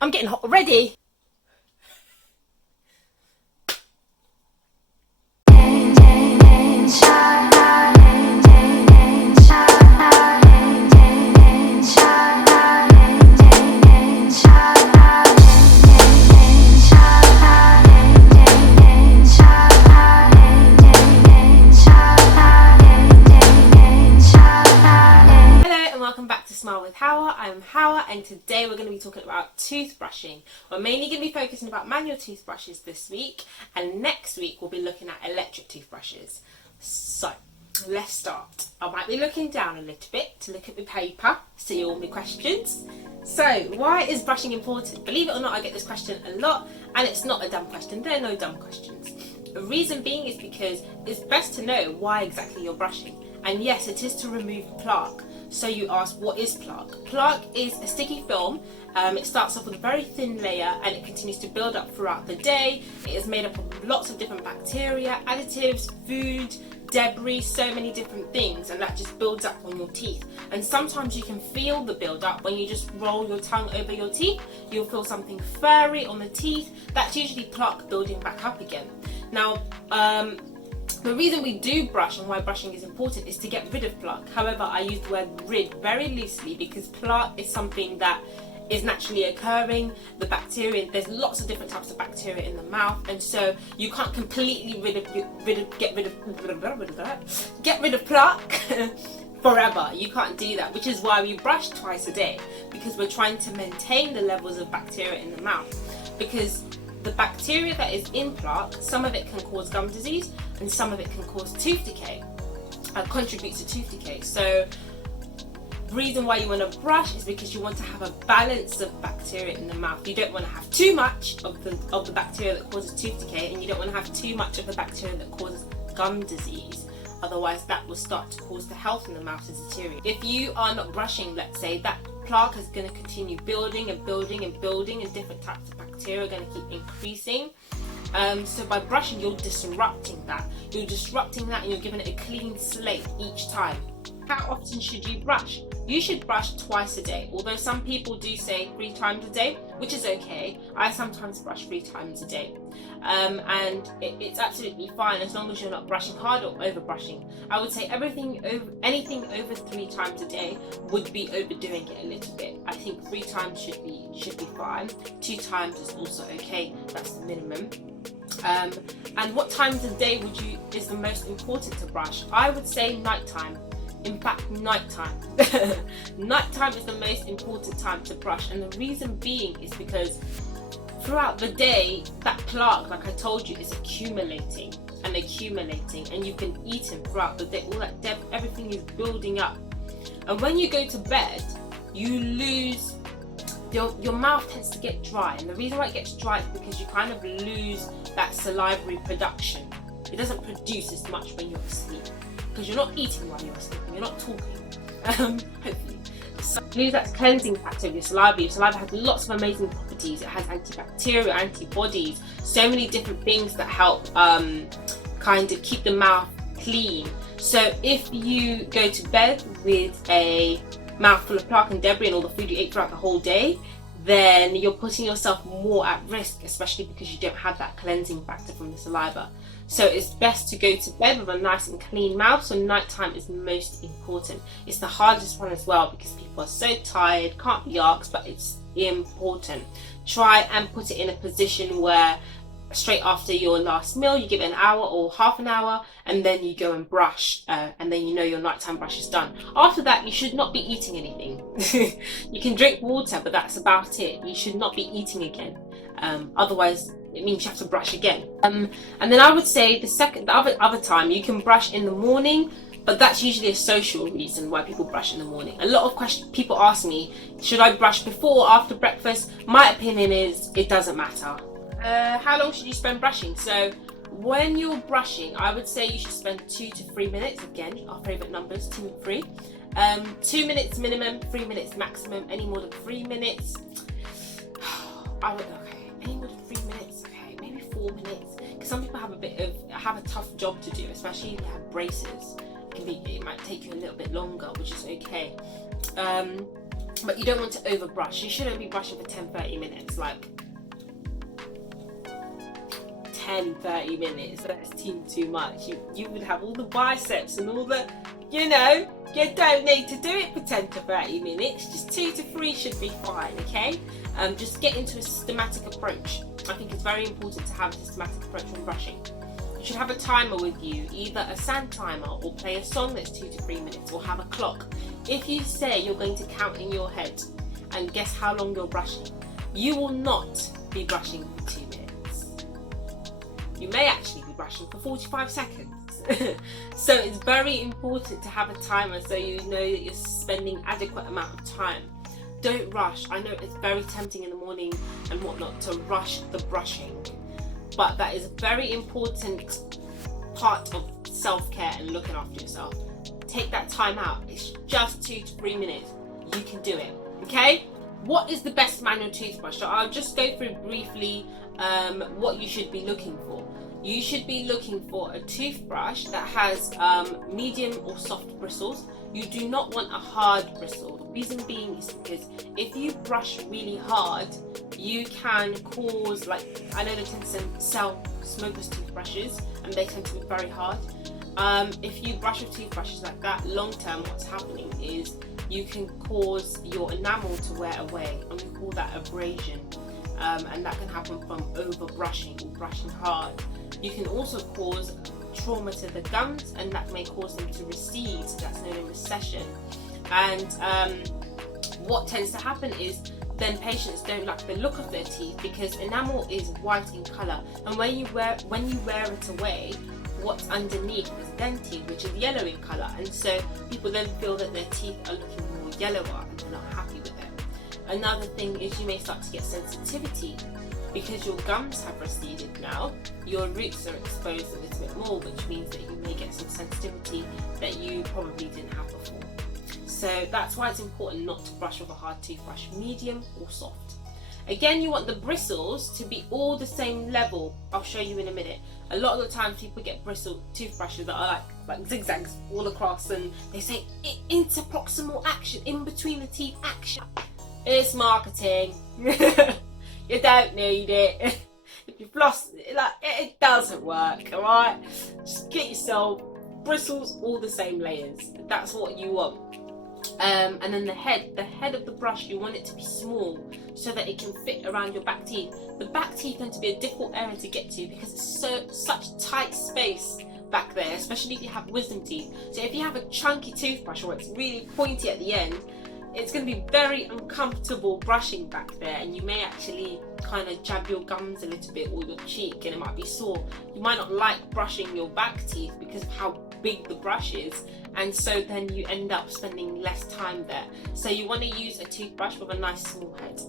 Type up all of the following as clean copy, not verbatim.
I'm getting hot already. I'm Howard, and today we're going to be talking about toothbrushing. We're mainly going to be focusing about manual toothbrushes this week, and next week we'll be looking at electric toothbrushes. So let's start. I might be looking down a little bit to look at the paper, see all my questions. So why is brushing important? Believe it or not, I get this question a lot, and it's not a dumb question. There are no dumb questions. The reason being is because it's best to know why exactly you're brushing. And yes, it is to remove plaque. So you ask, what is plaque? Plaque is a sticky film. It starts off with a very thin layer and it continues to build up throughout the day. It is made up of lots of different bacteria, additives, food, debris, so many different things, and that just builds up on your teeth. And sometimes you can feel the build up when you just roll your tongue over your teeth. You'll feel something furry on the teeth. That's usually plaque building back up again. Now, the reason we do brush and why brushing is important is to get rid of plaque. However, I use the word rid very loosely because plaque is something that is naturally occurring. The bacteria, there's lots of different types of bacteria in the mouth, and so you can't completely get rid of plaque forever. You can't do that, which is why we brush twice a day, because we're trying to maintain the levels of bacteria in the mouth. Because the bacteria that is in plaque, some of it can cause gum disease and some of it can cause tooth decay, contributes to tooth decay. So the reason why you want to brush is because you want to have a balance of bacteria in the mouth. You don't want to have too much of the bacteria that causes tooth decay, and you don't want to have too much of the bacteria that causes gum disease. Otherwise that will start to cause the health in the mouth to deteriorate. If you are not brushing, let's say, that plaque is going to continue building and building and building, and different types of bacteria are going to keep increasing. So by brushing, you're disrupting that. You're disrupting that and you're giving it a clean slate each time. How often should you brush? You should brush twice a day, although some people do say 3 times a day, which is okay. I sometimes brush 3 times a day. And it's absolutely fine as long as you're not brushing hard or over brushing. I would say anything over 3 times a day would be overdoing it a little bit. I think 3 times should be fine. 2 times is also okay. That's the minimum. And what times of day is the most important to brush? I would say nighttime. In fact, nighttime. Nighttime is the most important time to brush, and the reason being is because throughout the day, that plaque, like I told you, is accumulating and accumulating, and you've been eating throughout the day. All that everything is building up, and when you go to bed, you lose. Your mouth tends to get dry, and the reason why it gets dry is because you kind of lose that salivary production. It doesn't produce as much when you're asleep, because you're not eating while you're sleeping, you're not talking, hopefully. So you lose that cleansing factor of your saliva. Your saliva has lots of amazing properties. It has antibacterial, antibodies, so many different things that help kind of keep the mouth clean. So if you go to bed with a mouth full of plaque and debris and all the food you ate throughout the whole day, then you're putting yourself more at risk, especially because you don't have that cleansing factor from the saliva. So it's best to go to bed with a nice and clean mouth. So nighttime is most important. It's the hardest one as well because people are so tired, can't be asked, but it's important. Try and put it in a position where straight after your last meal, you give it an hour or half an hour, and then you go and brush, and then you know your nighttime brush is done. After that, you should not be eating anything. You can drink water, but that's about it. You should not be eating again. Otherwise, it means you have to brush again. And then I would say the other time you can brush in the morning, but that's usually a social reason why people brush in the morning. A lot of people ask me, should I brush before or after breakfast? My opinion is it doesn't matter. How long should you spend brushing? So when you're brushing, I would say you should spend 2 to 3 minutes. Again, our favorite numbers, 2 and 3. 2 minutes minimum, 3 minutes maximum. Any more than 3 minutes, any more than 3 minutes, okay, maybe 4 minutes. Because some people have a tough job to do, especially if you have braces. It might take you a little bit longer, which is okay. but you don't want to over brush. You shouldn't be brushing for 10-30 minutes, like 10-30 minutes. That's too much. You would have all the biceps and all the, you don't need to do it for 10-30 minutes. Just 2 to 3 should be fine, okay? Just get into a systematic approach. I think it's very important to have a systematic approach when brushing. You should have a timer with you, either a sand timer or play a song that's 2 to 3 minutes, or have a clock. If you say you're going to count in your head and guess how long you're brushing, you will not be brushing for 2 minutes. You may actually be brushing for 45 seconds. So it's very important to have a timer so you know that you're spending adequate amount of time. Don't rush. I know it's very tempting in the morning and whatnot to rush the brushing, but that is a very important part of self-care and looking after yourself. Take that time out. It's just 2 to 3 minutes. You can do it, okay? What is the best manual toothbrush? So I'll just go through briefly what you should be looking for. You should be looking for a toothbrush that has medium or soft bristles. You do not want a hard bristle. The reason being is because if you brush really hard, you can cause, like, I know they tend to sell smokeless toothbrushes and they tend to be very hard. If you brush with toothbrushes like that, long term what's happening is you can cause your enamel to wear away, and we call that abrasion. And that can happen from over brushing or brushing hard. You can also cause trauma to the gums, and that may cause them to recede. That's known as recession. And what tends to happen is then patients don't like the look of their teeth because enamel is white in colour, and when you wear it away, what's underneath is dentine, which is yellow in colour, and so people then feel that their teeth are looking more yellower and they're not happy with it. Another thing is you may start to get sensitivity because your gums have receded now. Your roots are exposed a little bit more, which means that you may get some sensitivity that you probably didn't have before. So that's why it's important not to brush with a hard toothbrush, medium or soft. Again, you want the bristles to be all the same level. I'll show you in a minute. A lot of the times people get bristle toothbrushes that are like zigzags all across, and they say interproximal action, in between the teeth action. It's marketing. You don't need it. If you floss, it doesn't work, alright? Just get yourself bristles, all the same layers. That's what you want. And then the head of the brush, you want it to be small so that it can fit around your back teeth. The back teeth tend to be a difficult area to get to because it's such tight space back there, especially if you have wisdom teeth. So if you have a chunky toothbrush or it's really pointy at the end, it's going to be very uncomfortable brushing back there, and you may actually kind of jab your gums a little bit or your cheek, and it might be sore. You might not like brushing your back teeth because of how big the brush is, and so then you end up spending less time there. So you want to use a toothbrush with a nice small head.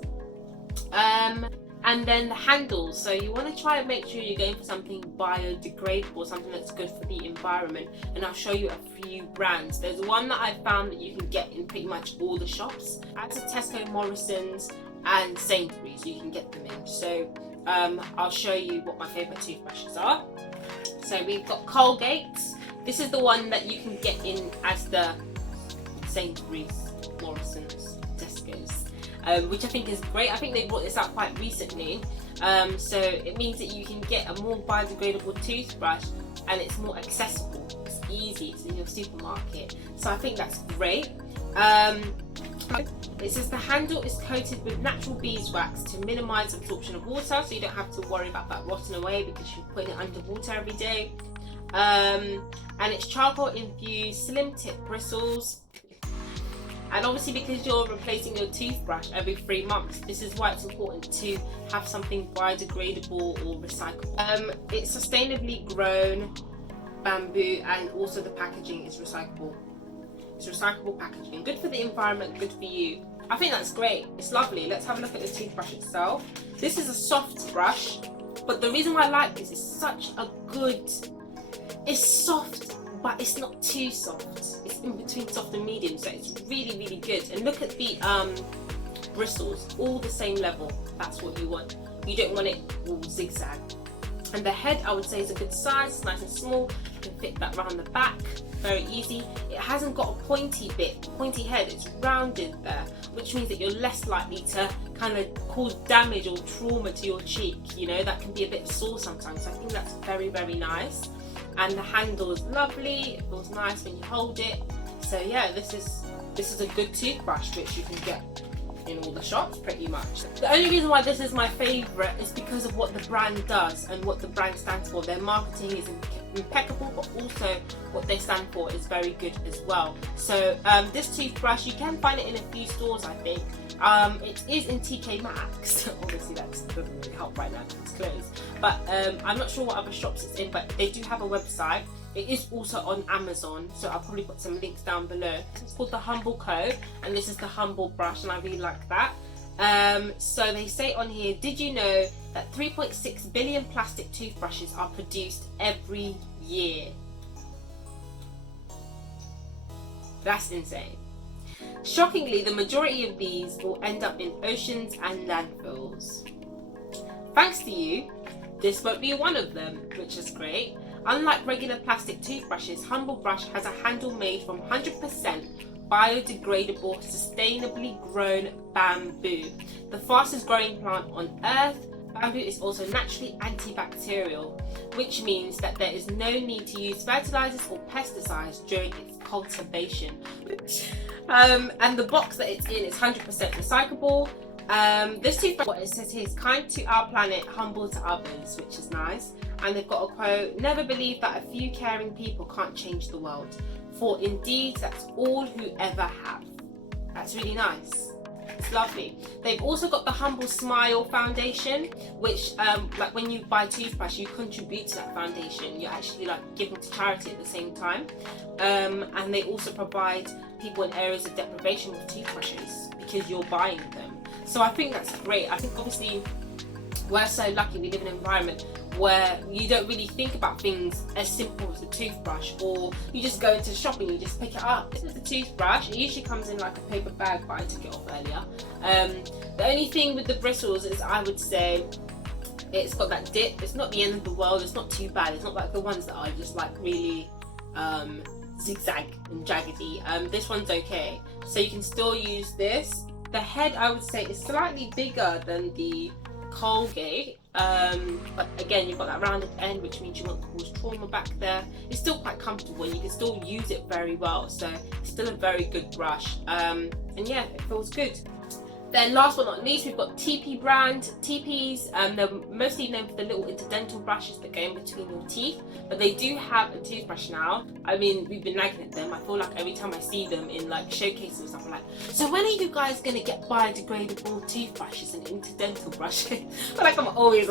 And then the handles, so you want to try and make sure you're going for something biodegradable, something that's good for the environment, and I'll show you a few brands. There's one that I found that you can get in pretty much all the shops. As a Tesco, Morrison's and Sainsbury's, you can get them in. So I'll show you what my favourite toothbrushes are. So we've got Colgate. This is the one that you can get in as the Sainsbury's, Morrison's, Tesco's. Which I think is great. I think they brought this out quite recently. So it means that you can get a more biodegradable toothbrush and it's more accessible. It's easy, it's in your supermarket. So I think that's great. It says the handle is coated with natural beeswax to minimise absorption of water, so you don't have to worry about that rotting away because you're putting it under water every day. And it's charcoal infused, slim tip bristles. And obviously because you're replacing your toothbrush every 3 months, this is why it's important to have something biodegradable or recyclable. It's sustainably grown bamboo, and also the packaging is recyclable. It's recyclable packaging. Good for the environment, good for you. I think that's great. It's lovely. Let's have a look at the toothbrush itself. This is a soft brush, but the reason why I like this is such a good... It's soft, but it's not too soft. It's in between soft and medium, so it's really, really good. And look at the bristles, all the same level. That's what you want. You don't want it all zigzag. And the head, I would say, is a good size. It's nice and small. You can fit that around the back, very easy. It hasn't got a pointy head. It's rounded there, which means that you're less likely to kind of cause damage or trauma to your cheek. You know, that can be a bit sore sometimes. So I think that's very, very nice. And the handle is lovely. It feels nice when you hold it. So yeah, this is a good toothbrush which you can get in all the shops pretty much. The only reason why this is my favourite is because of what the brand does and what the brand stands for. Their marketing is impeccable, but also what they stand for is very good as well. So this toothbrush, you can find it in a few stores, I think. It is in TK Maxx. Obviously that doesn't really help right now because it's closed, but I'm not sure what other shops it's in, but they do have a website. It is also on Amazon, so I'll probably put some links down below. It's called the Humble Co, and this is the Humble brush, and I really like that. So they say on here, did you know that 3.6 billion plastic toothbrushes are produced every year? That's insane. Shockingly, the majority of these will end up in oceans and landfills. Thanks to you, this won't be one of them, which is great. Unlike regular plastic toothbrushes, Humble Brush has a handle made from 100% biodegradable, sustainably grown bamboo. The fastest growing plant on earth, bamboo is also naturally antibacterial, which means that there is no need to use fertilizers or pesticides during its cultivation. And the box that it's in is 100% recyclable. This toothbrush, what it says here is kind to our planet, humble to others, which is nice. And they've got a quote, never believe that a few caring people can't change the world, for indeed that's all who ever have. That's really nice. It's lovely. They've also got the Humble Smile foundation, which like when you buy a toothbrush, you contribute to that foundation. You're actually like giving to charity at the same time. And they also provide people in areas of deprivation with toothbrushes because you're buying them. So I think that's great. I think obviously we're so lucky we live in an environment where you don't really think about things as simple as a toothbrush, or you just go into the shop and you just pick it up. This is the toothbrush. It usually comes in like a paper bag, but I took it off earlier. The only thing with the bristles is I would say it's got that dip. It's not the end of the world. It's not too bad. It's not like the ones that are just like really zigzag and jaggedy. This one's okay. So you can still use this. The head, I would say, is slightly bigger than the Colgate, but again you've got that rounded end, which means you won't cause trauma back there. It's still quite comfortable and you can still use it very well, so it's still a very good brush, and yeah, it feels good. Then last but not least, we've got TP brand. TPs, they're mostly known for the little interdental brushes that go in between your teeth, but they do have a toothbrush now. I mean, we've been nagging at them. I feel like every time I see them in like showcases and stuff, I'm like, so when are you guys going to get biodegradable toothbrushes and interdental brushes? I feel like I'm always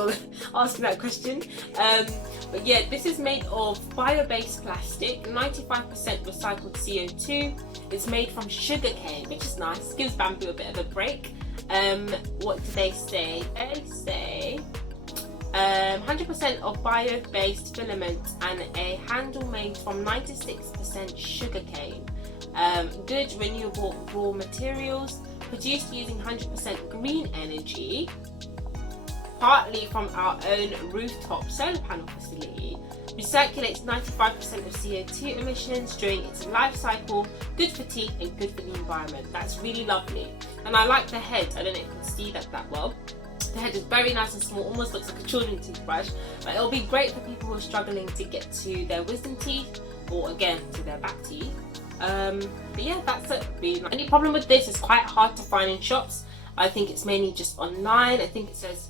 asking that question. But yeah, this is made of bio-based plastic, 95% recycled CO2. It's made from sugarcane, which is nice, gives bamboo a bit of a break. What do they say? They say 100% of bio-based filaments and a handle made from 96% sugarcane. Good renewable raw materials, produced using 100% green energy, partly from our own rooftop solar panel facility. Recirculates 95% of CO2 emissions during its life cycle, good for teeth and good for the environment. That's really lovely. And I like the head. I don't know if you can see that well. The head is very nice and small, almost looks like a children's toothbrush, but it'll be great for people who are struggling to get to their wisdom teeth, or again to their back teeth. But yeah, that's it. The only problem with this is quite hard to find in shops. I think it's mainly just online. I think it says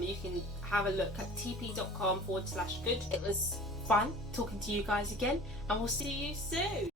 you can have a look at tp.com/good. It was fun talking to you guys again, and we'll see you soon.